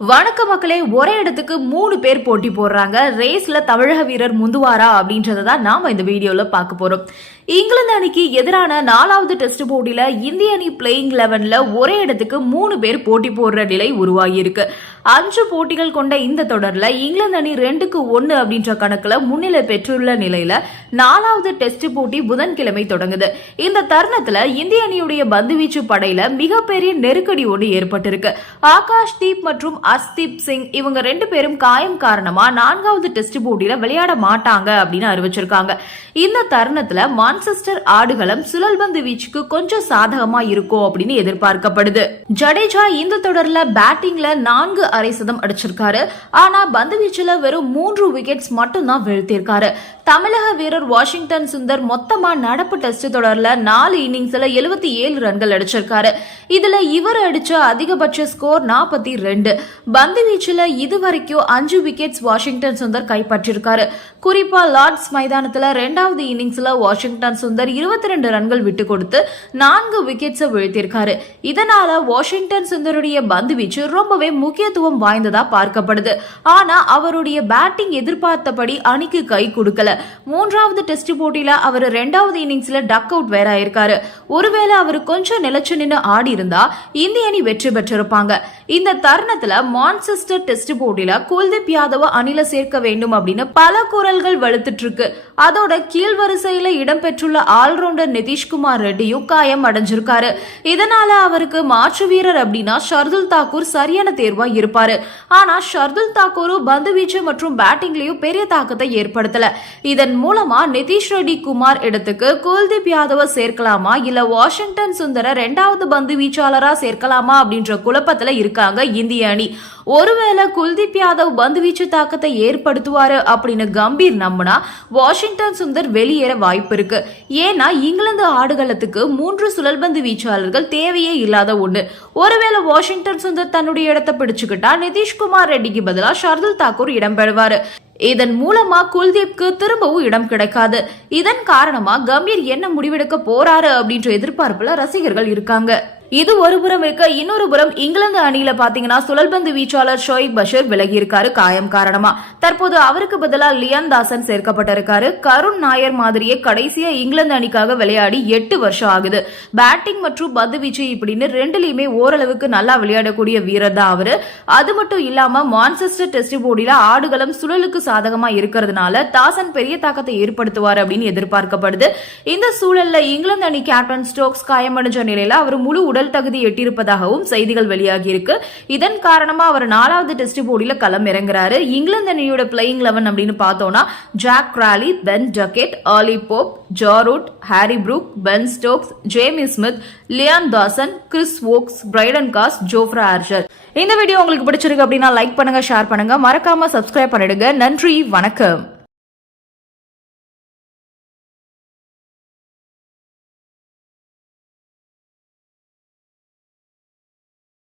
வணக்க மக்களே ஒரே இடத்துக்கு மூணு பேர் போட்டி போடுறாங்க. ரேஸ்ல தமிழக வீரர் முந்துவாரா அப்படின்றத தான் நாம இந்த வீடியோல பார்க்க போறோம். இங்கிலாந்து அணிக்கு எதிரான நாலாவது டெஸ்ட் போட்டியில இந்திய அணி பிளேயிங் லெவன்ல ஒரே இடத்துக்கு மூணு பேர் போட்டி போடுற நிலை உருவாகியிருக்கு. அஞ்சு போட்டிகள் கொண்ட இந்த தொடர்ல இங்கிலாந்து அணி ரெண்டுக்கு ஒன்னு அப்படின்ற கணக்குல முன்னிலை பெற்றுள்ள நிலையில நாலாவது டெஸ்ட் போட்டி புதன்கிழமை தொடங்குது. இந்த தருணத்துல இந்திய அணியுடைய பந்துவீச்சு படையில மிகப்பெரிய நெருக்கடி ஒன்று ஏற்பட்டிருக்கு. ஆகாஷ் தீப் மற்றும் அஸ்தீப் சிங் இவங்க ரெண்டு பேரும் காயம் காரணமா நான்காவது டெஸ்ட் போட்டியில விளையாட மாட்டாங்க அப்படின்னு அறிவிச்சிருக்காங்க. இந்த தருணத்துல மான்செஸ்டர் ஆடுகளம் சுழல்பந்து வீச்சுக்கு கொஞ்சம் சாதகமா இருக்கும் அப்படின்னு எதிர்பார்க்கப்படுது. ஜடேஜா இந்த தொடர்ல பேட்டிங்ல நான்கு அரை சதம் அடிச்சிருக்காரு. ஆனா பந்து வீச்சுல வெறும் மூன்று விக்கெட்ஸ் மட்டும் தான் வீழ்த்தியிருக்காரு. தமிழக வீரர் வாஷிங்டன் சுந்தர் மொத்தமா நடப்பு டெஸ்ட் தொடர்ல நாலு இன்னிங்ஸ்ல எழுபத்தி ஏழு ரன்கள் அடிச்சிருக்காரு. இதுல இவர் அடிச்ச அதிகபட்ச ஸ்கோர் நாற்பத்தி ரெண்டு. பந்து வீச்சுல இதுவரைக்கும் அஞ்சு விக்கெட்ஸ் வாஷிங்டன் சுந்தர் கைப்பற்றிருக்காரு. குறிப்பா லார்ட்ஸ் மைதானத்துல ரெண்டாவது இன்னிங்ஸ்ல வாஷிங்டன் சுந்தர் இருபத்தி ரெண்டு ரன்கள் விட்டு கொடுத்து நான்கு விக்கெட்ஸை வீழ்த்தியிருக்காரு. இதனால வாஷிங்டன் சுந்தருடைய பந்து வீச்சு ரொம்பவே முக்கியத்துவம் வாய்ந்ததா பார்க்கப்படுது. ஆனா அவருடைய பேட்டிங் எதிர்பார்த்தபடி அணிக்கு கை கொடுக்கல. மூன்றாவது டெஸ்ட் போட்டியில அவர் ரெண்டாவது இன்னிங்ஸ்ல டக் அவுட் வேற ஆயிருக்காரு ஒருவேளை அவர் கொஞ்சம் நிலைச்சு நின்று ஆடி இருந்தா இந்திய அணி வெற்றி பெற்றிருப்பாங்க. இந்த தருணத்துல மான்செஸ்டர் டெஸ்ட் போட்டியில குல்தீப் யாதவ அணில சேர்க்க வேண்டும் அப்படின்னு பல குரல்கள் வலுத்துட்டு இருக்கு. அதோட கீழ்வரிசையில பெற்றுள்ள ஆல்ரவுண்டர் நிதிஷ்குமார் ரெட்டியும் காயம் அடைஞ்சிருக்காரு. இதனால அவருக்கு மாற்று வீரர் அப்படின்னா ஷர்துல் தாக்கூர் சரியான தேர்வா இருப்பாரு. ஆனா ஷர்துல் தாக்கூரும் பந்து வீச்சு மற்றும் பேட்டிங்லயும் பெரிய தாக்கத்தை ஏற்படுத்தல. இதன் மூலமா நிதிஷ் ரெட்டி குமார் இடத்துக்கு குல்தீப் யாதவ சேர்க்கலாமா? இல்ல வாஷிங்டன் சுந்தர ரெண்டாவது பந்து வீச்சாளரா சேர்க்கலாமா? அப்படின்ற குழப்பத்துல இருக்காங்க இந்திய அணி. ஒருவேளை குல்தீப் யாதவ் பந்து வீச்சு தாக்கத்தை ஏற்படுத்துவாரு அப்படின்னு கம்பீர் நம்பினா வாஷிங்டன் சுந்தர் வெளியேற வாய்ப்பு இருக்கு. ஏன்னா இங்கிலாந்து ஆடுகளத்துக்கு மூன்று சுழல்பந்து வீச்சாளர்கள் தேவையே இல்லாத ஒண்ணு. ஒருவேளை வாஷிங்டன் சுந்தர் தன்னுடைய இடத்தை பிடிச்சுக்கிட்டா நிதிஷ்குமார் ரெட்டிக்கு பதிலா ஷர்துல் தாக்கூர் இடம்பெறுவாரு இதன் மூலமா குல்தீப்க்கு திரும்பவும் இடம் கிடைக்காது. இதன் காரணமா கம்பீர் என்ன முடிவெடுக்க போறாரு அப்படின்ற எதிர்பார்ப்புல ரசிகர்கள் இருக்காங்க. இது ஒரு புறம் இருக்க இன்னொரு புறம் இங்கிலாந்து அணியில பாத்தீங்கன்னா சுழல்பந்து வீச்சாளர் ஷோயிக் பஷீர் விலகி இருக்காரு காயம் காரணமா. தற்போது அவருக்கு பதிலா லியான் தாசன் சேர்க்கப்பட்டிருக்காரு. கருண் நாயர் மாதிரியே கடைசியா இங்கிலாந்து அணிக்காக விளையாடி எட்டு வருஷம் ஆகுது. பேட்டிங் மற்றும் பந்து வீச்சு இப்படின்னு ரெண்டுலயுமே ஓரளவுக்கு நல்லா விளையாடக்கூடிய வீரர் தான் அவரு. அது மட்டும் இல்லாம மான்செஸ்டர் டெஸ்ட் போர்டில ஆடுகளம் சுழலுக்கு சாதகமா இருக்கிறதுனால தாசன் பெரிய தாக்கத்தை ஏற்படுத்துவார் அப்படின்னு எதிர்பார்க்கப்படுது. இந்த சூழல்ல இங்கிலாந்து அணி கேப்டன் ஸ்டோக்ஸ் காயமடைஞ்ச நிலையில அவர் முழு உடல் தகுதி எட்டியிருப்பதாகவும் செய்திகள் வெளியாகியிருக்கு. இதன் காரணமா அவர் நாலாவது டெஸ்ட் போட்டியில களம் இறங்குறாரு இங்கிலாந்து அணியோட பிளேயிங் லெவன் அப்படின்னு பார்த்தோம்னா Jack Crawley Ben Duckett Ollie Pope Joe Root Harry Brook Ben Stokes Jamie Smith Liam Dawson Chris Woakes Brydon Carse Jofra Archer இந்த வீடியோ உங்களுக்கு பிடிச்சிருக்கு அப்படின்னா லைக் பண்ணுங்க ஷேர் பண்ணுங்க. மறக்காம சப்ஸ்கிரைப் பண்ணிடுங்க. நன்றி வணக்கம்.